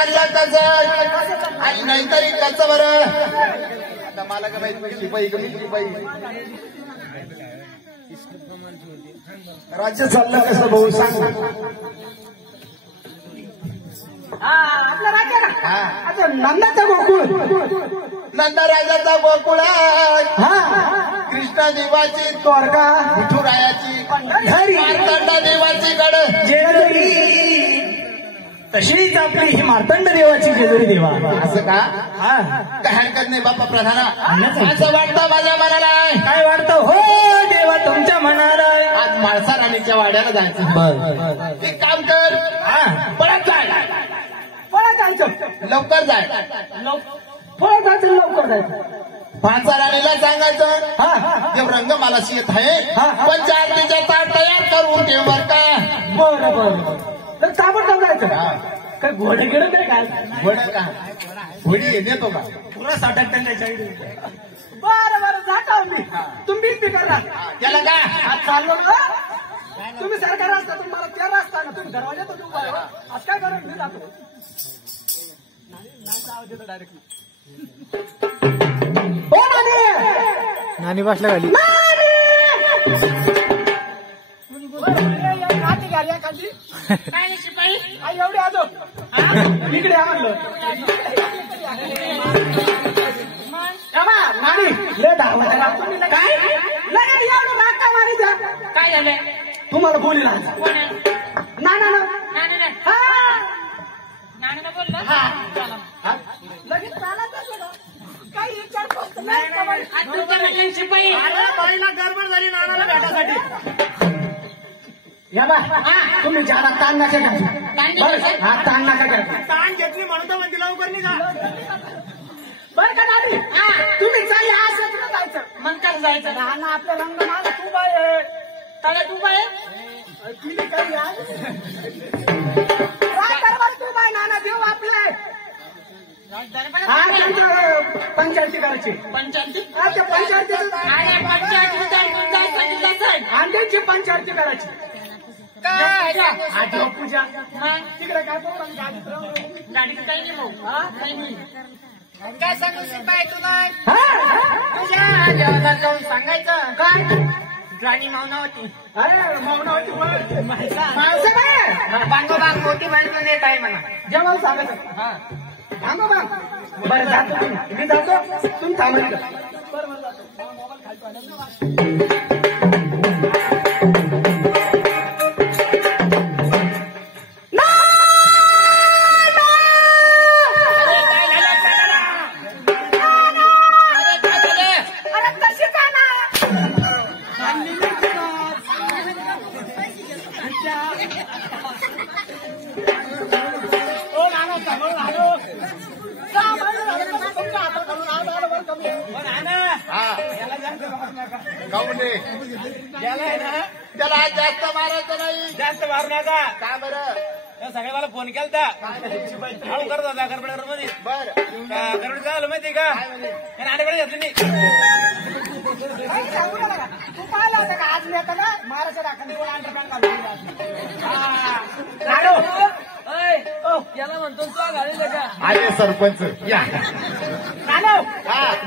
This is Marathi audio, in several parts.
चाललं कसं आणि नाहीतरी कसं बरं. आता मला काय माहिती शिपाई कमी शिपाई राज्य चाललं कसं भाऊ सांग. आपलं राज्य ना नंदाचा गोकुळ नंदा राजाचा गोकुळ कृष्णा देवाची द्वारका विठुरायाची पंढरी मार्तंड देवाची गड जेजुरी तशीच आपली ही मार्तंड देवाची जेजुरी देवा. असं का काय हरकत नाही बाप्पा प्रधाना. असं वाटतं माझ्या मनाला. काय वाटतं हो देवा तुमच्या मनाला. आज म्हाळसा राणीच्या वाड्याला जायचं. एक काम कर पळत जाय पळत जायचं लवकर जाय पळत जायचं लवकर जायचं. म्हाळसा राणीला सांगायचं देव रंग मालाशी येत आहे पण चारतीच्या ताट तयार करून ठेव बर का. बरं बरं तर ताबडतोब जायचं. काय घोडे गेलं काय काय घोडा का घोडी देतो का पुरा साठक त्यांच्या. बरं बरं जाता मी तुम्ही बी करा त्याला का आज चाललो ना तुम्ही सरकार असता तुम्हाला त्या रस्ता ना तुम्ही दरवाजातून उभा आहे. आज काय करा मी जातो नानी बसल्या खाली एवढे आजो इकडे या म्हणलं नानी ले धावता काय नाही एवढं नाका मारी द्या. काय झालं तुम्हाला बोली ना ना ना नाणीनं बोललं लगेच काही विचार तुमच्या शिपाई गडबड झाली नानाला भेटासाठी. या बा तुम्ही ज्यादा ताण नका घ्या. हा ताण नका घ्या. ताण घेतली म्हणतो म्हणजे लवकर निघा बरं का नानी. तुम्ही चालले असं जायचं मग कसं जायचं. नाना आपल्या रंग माझा तू बाय त्याला तू बाय तिने काही तू बाय नाना देऊ आपले पंचायती करायची. पंचायती पंचायती आणि त्यांची पंचायती करायची. आठव पूजा तिकडे काय गाडीचं काही नाही भाऊ काही नाही. काय सांगू शिपाई तुला तुझ्या देवाला जाऊन सांगायचं काय राणी मावनावती. अरे मावनावती बांगो बांग मोठी बांधून येत आहे म्हणा. जेव्हा सांगायचं थांबा बा. बरं जातो मी जातो तुम्ही थांबायचं. बरं मला जातो मोबाईल त्याला आज जास्त मारायचं नाही. जास्त मारू नका. का बरं सगळे मला फोन केला हळू करत होता गडबड मध्ये. बरं गडबड झालं माहिती का आडेकडे घेतली नाही. तू पाहिला होता का आज मी आता ना महाराष्ट्र दाखल याला म्हणतो तू घाली का आले सरपंच या.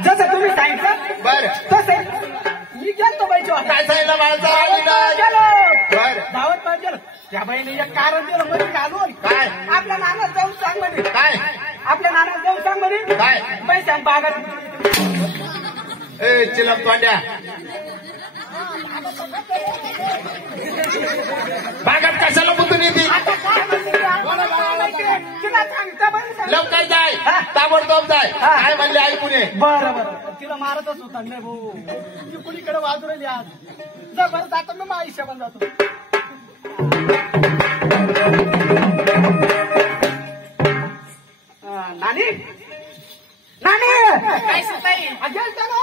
जसं तुम्ही सांगितलं बरं तसं मी गेलतो बाईच्या काय सांगितलं माणसा. बरं धावत पाहिजे त्या बाईने एक कारण दिलं मध्ये घालून. काय आपल्या नानात जाऊन सांग म्हणे. काय आपल्या नानात जाऊन सांग म्हणे. काय पैसा बागात ए चिलम तोंड्या बागात कशाला बुद्धून येते. लवकर जाय ताबडतोब जाय. काय म्हणले ऐकून ये. बरं बरं तिला मारतच होता नाही भाऊ. ती कुणीकडे वाजू राहिली आज. जा बरं जातो मी माझ्या हिशोबाने जातो. नानी नानी काय शिपाई गेलता ना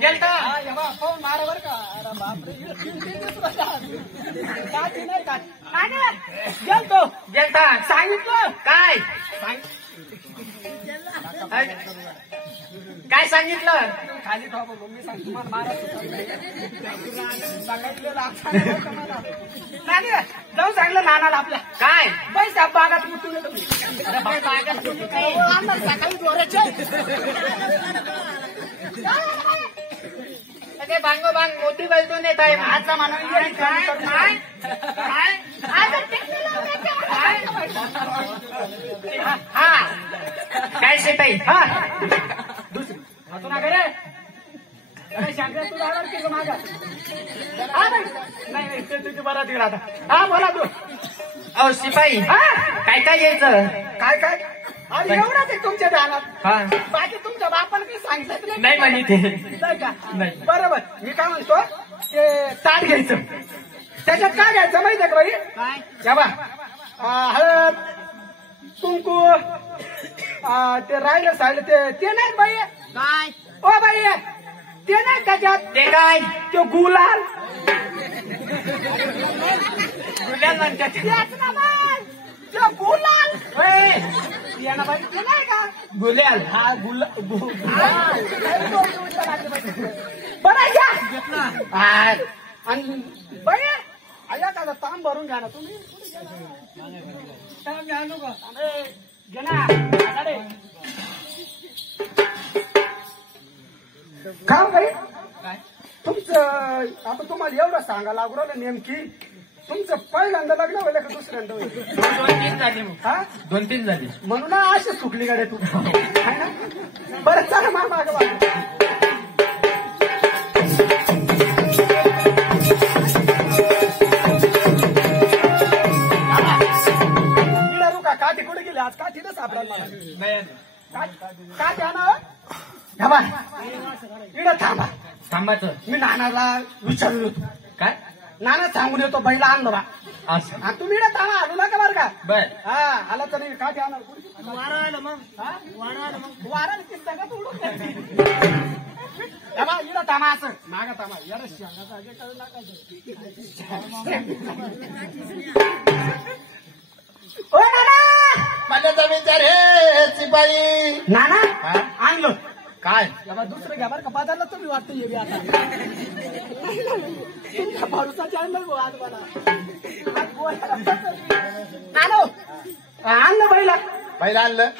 गेलता पाहून मारा बर का. बापरे नाही का नानी गेलतो गेलता सांगितलं काय काय सांगितलं खाली ठेवा बघ, मी सांगतो तुम्हाला बारा नाही जाऊ सांगलं नानाला आपल्या काय पैसा बागात मुतून येतो मी. अरे बाई, बागात तुम्ही काय? आम्हाला सकाळी जोराचे ते बांगो बांग मोठी बैलून येत आहे आजचा मानव काय काय हा काय शेताई हा दुसरी हातून नका रे काय शांत तू जाणार की मागा हा नाही ते तुझी बरा तिकडे आता हा बोला तू अहो शिपाई हा काय काय घ्यायचं काय काय अरे एवढंच आहे तुमच्या ध्यानात हा बाकी तुमच्या बापानं काही सांगितलं नाही म्हणे ते नाही का नाही. बरोबर मी काय म्हणतो ते ताट घ्यायचं त्याच्यात काय घ्यायचं माहिती आहे का बाई काय बा हळद कुंकू ते राहिलं साहिलं ते नाही बाई काय ओ बाई ते नाही त्याच्यात ते काय तो गुलाल गुलाल म्हणतात तेच ना बाई तो गुलाल ते ना बाई ते नाही का गुलाल हा बरं घ्या आणि बाई आया का तांब भरून घ्या ना तुम्ही तांब आणू का घे ना आकडे. का बाई काय तुमचं आता तुम्हाला एवढं सांगा लागू राहिलं नेमकी तुमचं पहिल्यांदा लग्न होईल का दुसऱ्यांदा होईल 2-3 झाली मग हा 2-3 झाली म्हणून अशी सुटली गाड्या तू है ना बरं चला मा माग का काठी कुठे गेली आज काठी ना सापडायला मला काठी आणा बा इकडं थांबा थांबायचं मी नानाला विचारलं होतो काय नाना सांगून येतो बैला आणलं बा असं आणि तुम्ही इकडे थांबा आलो नका बरं का बर हा आला तरी काठी आणा वारा आलं मग वारा ती सगळ्यात उडून थांबा इकडं थांबा असं मागा थांबा एवढं शेंगाचं आगे कळू नका ओ नाना माझ्याचा विचार हे शिपाई नाना हा? आणलं काय बाबा दुसरं घ्या बरं का बाजारला तुम्ही वाटतं ये बी आता तुमच्या भरोसाचे आणलं गो आज मला आणो आणलं बैला पहिला आणलं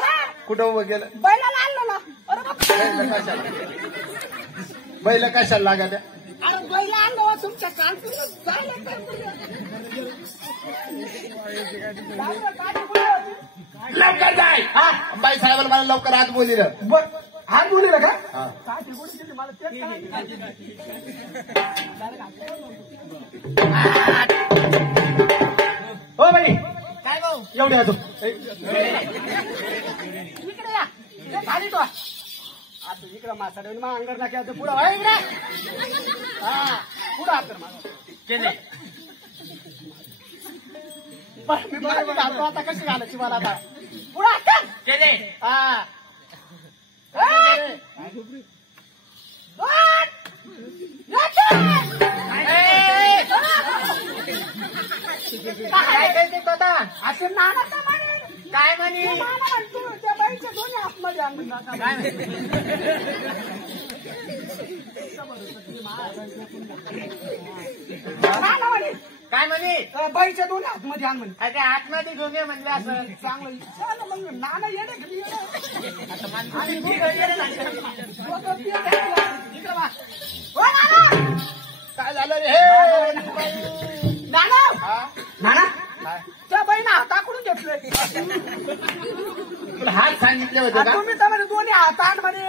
कुठं उभं गेलं बैलाला आणलं ना अरे बाप. बैल कशाला बैल कशाला लागत आहे? अरे बैला आणलं तुमच्या कान लवकर जाय हा बाई साहेबाला मला लवकर आज बोलिलं हात बोलले का हा. काय गोडी केली मला तेच हो बाई काय भाऊ एवढे येतो इकडे या इकडे खाली तो आता इकडे मासाडे मग अंगर नाक्या पुढं इकडे हा पुढं हात माझा केले मी बरोबर घालतो आता कशी घालायची मला आता पुढं हात केले हा काय करते आता असे नाना काय म्हणे त्या बाईच्या दोन्ही आतमध्ये आणून काय म्हणे काय म्हणे बाईच्या दोन्ही आतमध्ये आण म्हणे अरे आतमध्ये घेऊन ये म्हणले असं चांगलं चांगलं मग नाना येणे घरी आणि ती घरी ये ना. काय झालं रे हे नाना हा? नाना काय? त्या बाईनं हाताकडून घेतलंय तुला हात सांगितले होते का तुम्ही तर म्हणे दोन्ही हातान म्हणे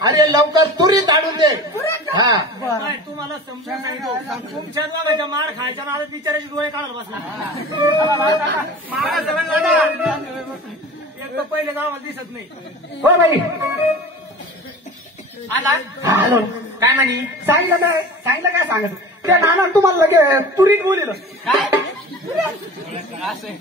अरे लवकर तुरी ताडून दे हा तुम्हाला समजून सांगतो तुमच्या दोघांच्या मार खायच्या नादात बिचाराचे डोळे काढायला बसला मारा सगळ्यांना एक तर पहिले गावाला दिसत नाही हो बाई आला हॅलो काय म्हणे सांगितलं काय सांगत त्या नाना तुम्हाला लगे तुरीत बोलिलं काय असं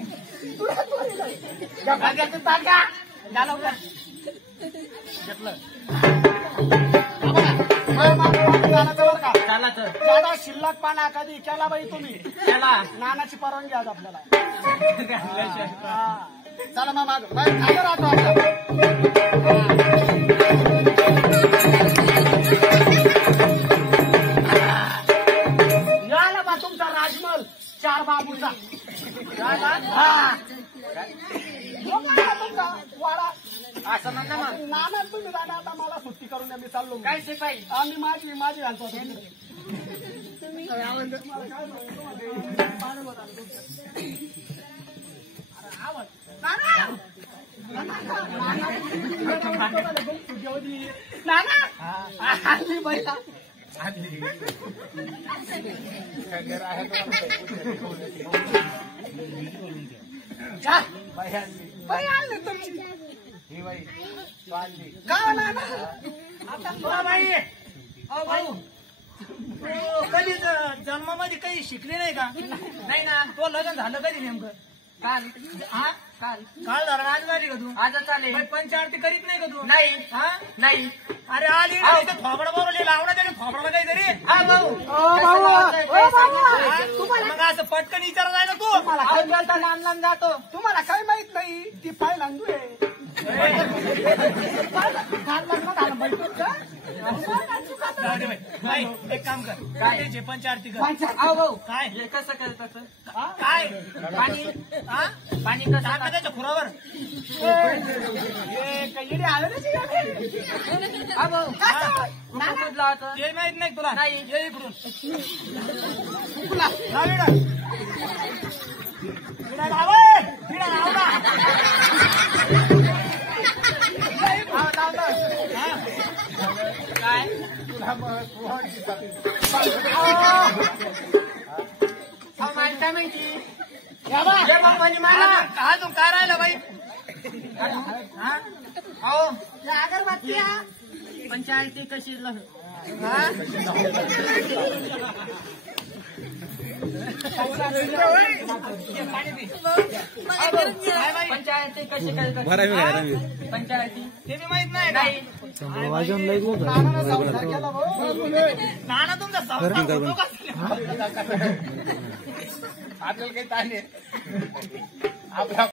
चाला तर दादा शिल्लक पाना कधी केला बाई तुम्ही चला नानाची परवानगी आज आपल्याला हा. चला मग माग राहतो 4 बाबूचा हा. जो काय आहे तुमचा वाडा असं म्हणणं मग नाना तुम्ही जाणार आता मला सुट्टी करून द्या, मी चाललो काय शिपाई आम्ही माझी घालतो आता तिकडे. कधी जन्मामध्ये काही शिकले नाही का? नाही ना तो लग्न झालं कधी नेमकं? काल हा काल काल झालं आज झाली का तू? आज चालेल बाई, पंचारती करीत नाही का तू? नाही हा नाही अरे आली थोबडा बरोबर लावला त्याने थोबडा काहीतरी हा भाऊ मग असं पटकन विचारत आहे ना तू लहान जातो तुम्हाला काय माहित नाही ती पाय लांदू आहे जाऊ दे बाई. बाई, एक काम कर काय? त्याची पंचारती कर अहो भाऊ काय? हे कसं करतात काय पाणी हा पाणी कसं टाक ना त्याच्या खुरावर हा भाऊ कुठं कुठला होता ते माहित नाही तुला नाही. ये इकडून लाव इकडं. इकडं लाव, ए. इकडं लाव ना. लाव ना. हा. काय माहिती माहिती या बा. म्हणजे मला अजून काय राहिलं बाई हा अहो अगरबत्ती पंचायती कशी पंचायती कशी करतात पंचायती ते बी माहित नाही का? नाही वाजून लई बोल नाना तुमचा संसार होतो का? आपल्याला काही ताण आहे आपला